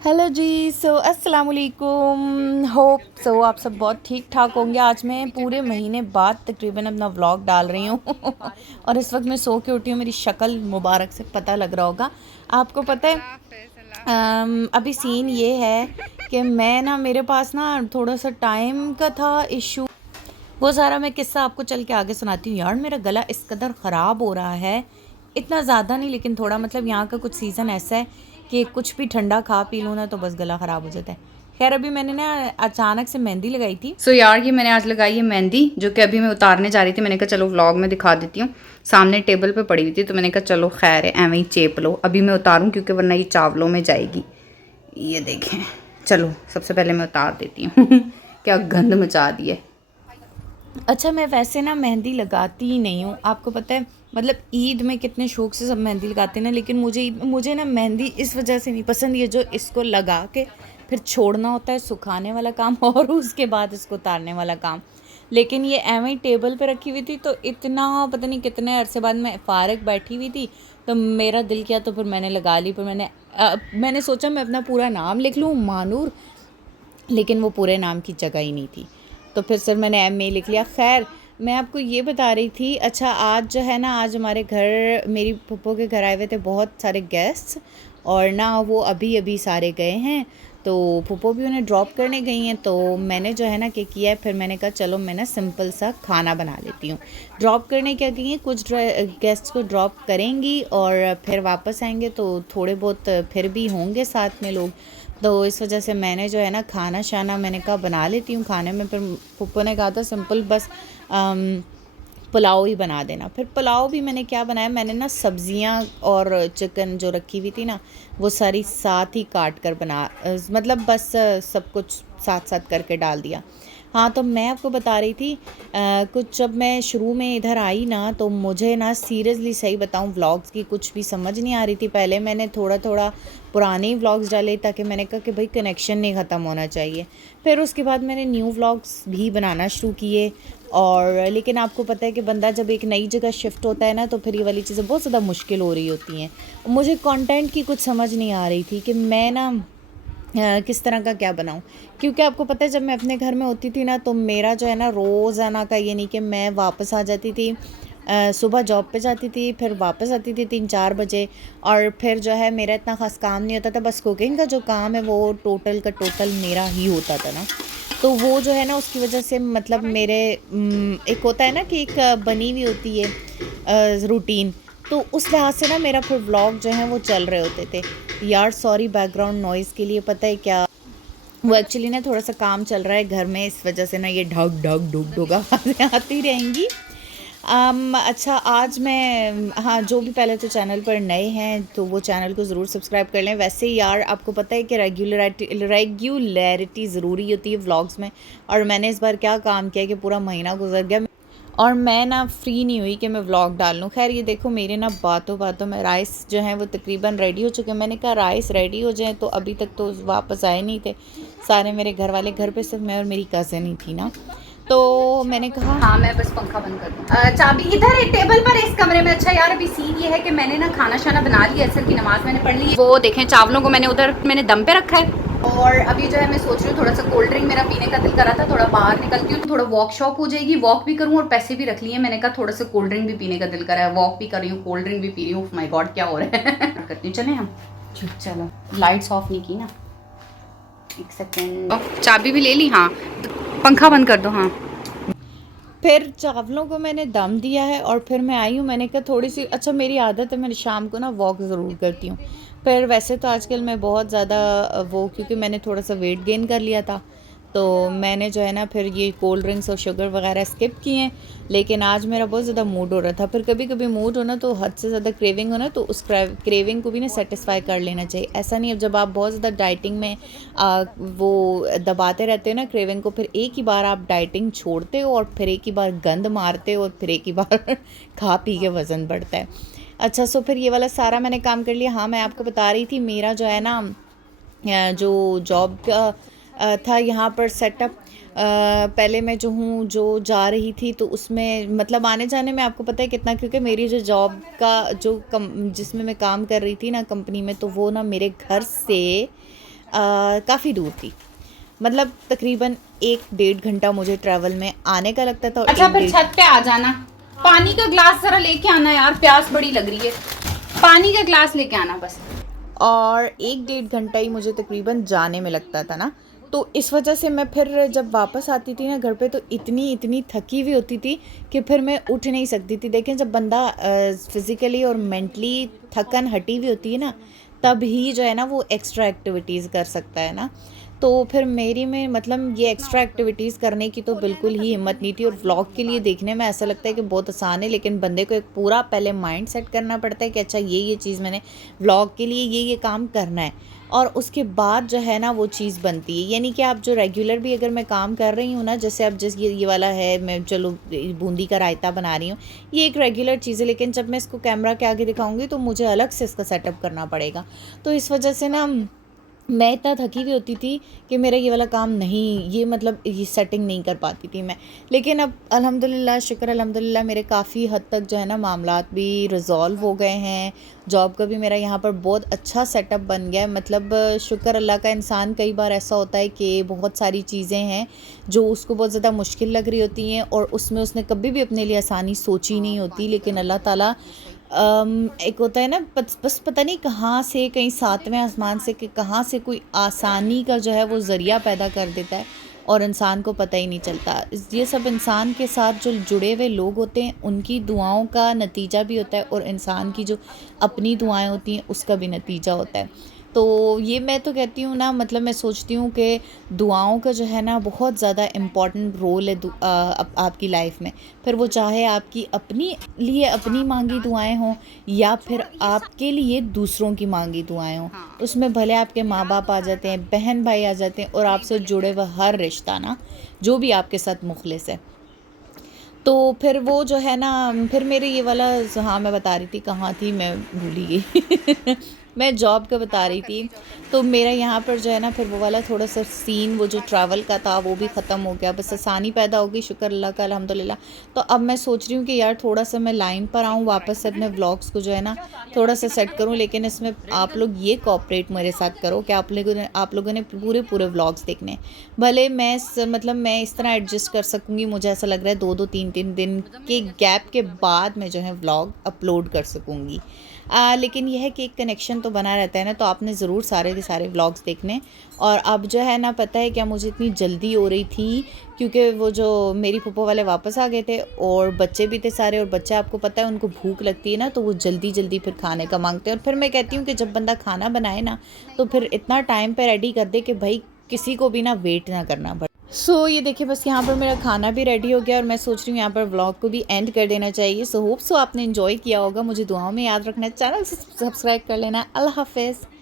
Hello जी। अस्सलाम वालेकुम। Hope आप सब बहुत ठीक ठाक होंगे। आज मैं पूरे महीने बाद तकरीबन अपना व्लॉग डाल रही हूँ और इस वक्त मैं सो के उठी हूँ। मेरी शक्ल मुबारक से पता लग रहा होगा आपको। पता है अभी सीन ये है कि मैं ना मेरे पास ना थोड़ा सा टाइम का था इशू। वो सारा मैं किस्सा आपको चल के आगे सुनाती हूँ। यार मेरा गला इस कदर ख़राब हो रहा है, इतना ज़्यादा नहीं लेकिन थोड़ा, मतलब यहाँ का कुछ सीज़न ऐसा है कि कुछ भी ठंडा खा पी लूँ ना तो बस गला ख़राब हो जाता है। खैर अभी मैंने ना अचानक से मेहंदी लगाई थी। यार ये मैंने आज लगाई है मेहंदी, जो कि अभी मैं उतारने जा रही थी। मैंने कहा चलो व्लॉग में दिखा देती हूँ। सामने टेबल पे पड़ी हुई थी तो मैंने कहा चलो खैर है, एवं ही चेप लो। अभी मैं उतारूँ क्योंकि वरना ये चावलों में जाएगी। ये देखें, चलो सबसे पहले मैं उतार देती हूँ क्या गंद मचा दी है। अच्छा मैं वैसे ना मेहंदी लगाती ही नहीं हूँ, आपको पता है। मतलब ईद में कितने शौक से सब मेहंदी लगाते हैं ना, लेकिन मुझे ना मेहंदी इस वजह से नहीं पसंद। ये जो इसको लगा के फिर छोड़ना होता है, सुखाने वाला काम और उसके बाद इसको उतारने वाला काम। लेकिन ये एवं ही टेबल पे रखी हुई थी तो इतना पता नहीं कितने अरसे बाद मैं फ़ारिग बैठी हुई थी तो मेरा दिल किया तो फिर मैंने लगा ली। पर मैंने सोचा मैं अपना पूरा नाम लिख लूँ मानूर, लेकिन वो पूरे नाम की जगह ही नहीं थी तो फिर सिर्फ मैंने एम ए लिख लिया। खैर मैं आपको ये बता रही थी, अच्छा आज जो है ना, आज हमारे घर मेरी फूफो के घर आए हुए थे बहुत सारे गेस्ट्स और ना वो अभी अभी सारे गए हैं तो फूफो भी उन्हें ड्रॉप करने गई हैं। तो मैंने जो है ना क्या किया है, फिर मैंने कहा चलो मैं ना सिंपल सा खाना बना लेती हूँ। ड्रॉप करने क्या गई हैं, कुछ गेस्ट्स को ड्रॉप करेंगी और फिर वापस आएंगे तो थोड़े बहुत फिर भी होंगे साथ में लोग। तो इस वजह से मैंने जो है ना खाना शाना मैंने कहा बना लेती हूँ खाने में। फिर पप्पू ने कहा था सिंपल बस पुलाव ही बना देना। फिर पुलाव भी मैंने क्या बनाया, मैंने ना सब्ज़ियाँ और चिकन जो रखी हुई थी ना वो सारी साथ ही काट कर मतलब बस सब कुछ साथ साथ करके डाल दिया। हाँ तो मैं आपको बता रही थी कुछ जब मैं शुरू में इधर आई ना तो मुझे ना सीरियसली सही बताऊँ व्लॉग्स की कुछ भी समझ नहीं आ रही थी। पहले मैंने थोड़ा थोड़ा पुराने ही व्लॉग्स डाले ताकि मैंने कहा कि भाई कनेक्शन नहीं ख़त्म होना चाहिए। फिर उसके बाद मैंने न्यू व्लॉग्स भी बनाना शुरू किए। और लेकिन आपको पता है कि बंदा जब एक नई जगह शिफ्ट होता है ना तो फिर ये वाली चीज़ें बहुत ज़्यादा मुश्किल हो रही होती हैं। मुझे कंटेंट की कुछ समझ नहीं आ रही थी कि मैं ना किस तरह का क्या बनाऊँ। क्योंकि आपको पता है जब मैं अपने घर में होती थी ना तो मेरा जो है ना रोज़ाना का ये नहीं कि मैं वापस आ जाती थी, सुबह जॉब पे जाती थी फिर वापस आती थी 3-4 बजे और फिर जो है मेरा इतना ख़ास काम नहीं होता था। बस कुकिंग का जो काम है वो टोटल का टोटल मेरा ही होता था ना। तो वो जो है ना उसकी वजह से मतलब मेरे एक होता है ना कि एक बनी हुई होती है रूटीन। तो उस लिहाज से ना मेरा फिर व्लॉग जो है वो चल रहे होते थे। यार सॉरी बैकग्राउंड नॉइज़ के लिए। पता है क्या, वो एक्चुअली ना थोड़ा सा काम चल रहा है घर में, इस वजह से ना ये ढग ढग ढुक ढुक आवाज़ें आती रहेंगी। अच्छा आज मैं, हाँ जो भी पहले तो चैनल पर नए हैं तो वो चैनल को ज़रूर सब्सक्राइब कर लें। वैसे यार आपको पता है कि रेगुलरिटी ज़रूरी होती है व्लॉग्स में। और मैंने इस बार क्या काम किया कि पूरा महीना गुजर गया और मैं ना फ्री नहीं हुई कि मैं व्लॉग डाल लूँ। खैर ये देखो मेरे ना बातों बातों में राइस जो हैं वो तकरीबन रेडी हो चुके हैं। मैंने कहा राइस रेडी हो जाए तो अभी तक तो वापस आए नहीं थे सारे मेरे घर वाले। घर पे सिर्फ मैं और मेरी कज़न ही थी ना। तो मैंने कहा हाँ मैं बस पंखा बंद कर दूँ। चाबी इधर है टेबल पर इस कमरे में। अच्छा यार अभी सीन ये है कि मैंने ना खाना शाना बना लिया, असर की नमाज मैंने पढ़ ली। वो देखें चावलों को मैंने उधर मैंने दम पे रखा है और अभी जो है मैं सोच रही हूँ थोड़ा सा कोल्ड ड्रिंक मेरा पीने का दिल करा था, थोड़ा बाहर निकलती हूँ, थोड़ा वॉक शॉक हो जाएगी, वॉक भी करूँ और पैसे भी रख लिए। मैंने कहा थोड़ा सा कोल्ड ड्रिंक भी पीने का दिल करा है, वॉक भी कर रही हूँ कोल्ड ड्रिंक भी पी रही हूँ। माय गॉड क्या हो रहा है करती हूँ। चले हम चलो लाइट्स ऑफ नहीं की ना, एक सेकेंड। चाबी भी ले ली, हाँ पंखा बंद कर दो। हाँ फिर चावलों को मैंने दम दिया है और फिर मैं आई हूँ। मैंने कहा थोड़ी सी, अच्छा मेरी आदत है मैं शाम को ना वॉक ज़रूर करती हूँ। फिर वैसे तो आजकल मैं बहुत ज़्यादा वो, क्योंकि मैंने थोड़ा सा वेट गेन कर लिया था तो मैंने जो है ना फिर ये कोल्ड ड्रिंक्स और शुगर वगैरह स्किप किए हैं। लेकिन आज मेरा बहुत ज़्यादा मूड हो रहा था। फिर कभी कभी मूड हो ना तो हद से ज़्यादा क्रेविंग हो ना तो उस क्रेविंग को भी ना सेटिस्फाई कर लेना चाहिए। ऐसा नहीं है जब आप बहुत ज़्यादा डाइटिंग में वो दबाते रहते हो ना क्रेविंग को, फिर एक ही बार आप डाइटिंग छोड़ते हो और फिर एक ही बार गंद मारते हो और फिर एक ही बार खा पी के वज़न बढ़ता है। अच्छा सो फिर ये वाला सारा मैंने काम कर लिया। हाँ मैं आपको बता रही थी मेरा जो है ना जो जॉब का था यहाँ पर सेटअप। पहले मैं जो हूँ जो जा रही थी तो उसमें मतलब आने जाने में आपको पता है कितना, क्योंकि मेरी जो जॉब का जो जिसमें मैं काम कर रही थी ना कंपनी में, तो वो ना मेरे घर से काफ़ी दूर थी, मतलब तकरीबन 1-1.5 घंटा मुझे ट्रैवल में आने का लगता था। और अच्छा, फिर 1-1.5 छत पे आ जाना, पानी का ग्लास ज़रा लेके आना यार, प्यास बड़ी लग रही है, पानी का ग्लास लेके आना बस। और 1-1.5 घंटा ही मुझे तकरीबन जाने में लगता था ना, तो इस वजह से मैं फिर जब वापस आती थी ना घर पे, तो इतनी थकी हुई होती थी कि फिर मैं उठ नहीं सकती थी। देखें, जब बंदा फिज़िकली और मेंटली थकन हटी हुई होती है ना, तब ही जो है ना वो एक्स्ट्रा एक्टिविटीज़ कर सकता है ना। तो फिर मेरी में मतलब ये एक्स्ट्रा एक्टिविटीज़ करने की तो बिल्कुल ही हिम्मत नहीं थी। और व्लॉग के लिए देखने में ऐसा लगता है कि बहुत आसान है, लेकिन बंदे को एक पूरा पहले माइंड सेट करना पड़ता है कि अच्छा ये चीज़ मैंने व्लॉग के लिए ये काम करना है, और उसके बाद जो है ना वो चीज़ बनती है। यानी कि आप जो रेगुलर भी अगर मैं काम कर रही हूँ ना, जैसे अब जिस ये वाला है, मैं चलो बूंदी का रायता बना रही हूँ, ये एक रेगुलर चीज़ है, लेकिन जब मैं इसको कैमरा के आगे दिखाऊंगी तो मुझे अलग से इसका सेटअप करना पड़ेगा। तो इस वजह से ना मैं इतना थकी हुई होती थी कि मेरा ये वाला काम नहीं, ये मतलब ये सेटिंग नहीं कर पाती थी मैं। लेकिन अब अल्हम्दुलिल्लाह, शुक्र अल्हम्दुलिल्लाह, मेरे काफ़ी हद तक जो है ना मामलात भी रिज़ॉल्व हो गए हैं। जॉब का भी मेरा यहाँ पर बहुत अच्छा सेटअप बन गया है। मतलब शुक्र अल्लाह का, इंसान कई बार ऐसा होता है कि बहुत सारी चीज़ें हैं जो उसको बहुत ज़्यादा मुश्किल लग रही होती हैं, और उसमें उसने कभी भी अपने लिए आसानी सोची नहीं होती, लेकिन अल्लाह ताला एक होता है ना, बस पता नहीं कहाँ से, कहीं सातवें आसमान से कि कहाँ से कोई आसानी का जो है वो ज़रिया पैदा कर देता है, और इंसान को पता ही नहीं चलता। ये सब इंसान के साथ जो जुड़े हुए लोग होते हैं उनकी दुआओं का नतीजा भी होता है, और इंसान की जो अपनी दुआएं होती हैं उसका भी नतीजा होता है। तो ये मैं तो कहती हूँ ना, मतलब मैं सोचती हूँ कि दुआओं का जो है ना बहुत ज़्यादा इम्पॉर्टेंट रोल है आपकी लाइफ में। फिर वो चाहे आपकी अपनी लिए अपनी मांगी दुआएं हों, या फिर आपके लिए दूसरों की मांगी दुआएं हों, उसमें भले आपके माँ बाप आ जाते हैं, बहन भाई आ जाते हैं, और आपसे जुड़े हुए हर रिश्ता ना, जो भी आपके साथ मुखलिस है, तो फिर वो जो है ना, फिर मेरे ये वाला, हाँ मैं बता रही थी, कहाँ थी मैं, भूल ही गई मैं जॉब का बता रही थी। तो मेरा यहाँ पर जो है ना फिर वो वाला थोड़ा सा सीन, वो जो ट्रैवल का था वो भी ख़त्म हो गया, बस आसानी पैदा हो गई, शुक्र अल्लाह का अल्हम्दुलिल्लाह। तो अब मैं सोच रही हूँ कि यार थोड़ा सा मैं लाइन पर आऊँ वापस से, अपने व्लॉग्स को जो है ना थोड़ा सा सेट करूँ, लेकिन इसमें आप लोग ये कोऑपरेट मेरे साथ करो कि आप लोगों ने पूरे व्लॉग्स देखने हैं। भले मैं मतलब मैं इस तरह एडजस्ट कर सकूँगी, मुझे ऐसा लग रहा है 2-2 3-3 दिन के गैप के बाद मैं जो है व्लॉग अपलोड कर सकूँगी। लेकिन यह है कि एक कनेक्शन तो बना रहता है ना, तो आपने ज़रूर सारे के सारे व्लॉग्स देखने। और अब जो है ना, पता है क्या, मुझे इतनी जल्दी हो रही थी क्योंकि वो जो मेरी फूफो वाले वापस आ गए थे, और बच्चे भी थे सारे, और बच्चे आपको पता है उनको भूख लगती है ना, तो वो जल्दी जल्दी फिर खाने का मांगते हैं। और फिर मैं कहती हूँ कि जब बंदा खाना बनाए ना, तो फिर इतना टाइम पे रेडी कर दे कि भाई किसी को भी ना वेट ना करना पड़े। ये देखिए, बस यहाँ पर मेरा खाना भी रेडी हो गया, और मैं सोच रही हूँ यहाँ पर व्लॉग को भी एंड कर देना चाहिए। होप सो आपने एंजॉय किया होगा, मुझे दुआओं में याद रखना, चैनल सब्सक्राइब कर लेना। अल्लाह हाफ़िज़।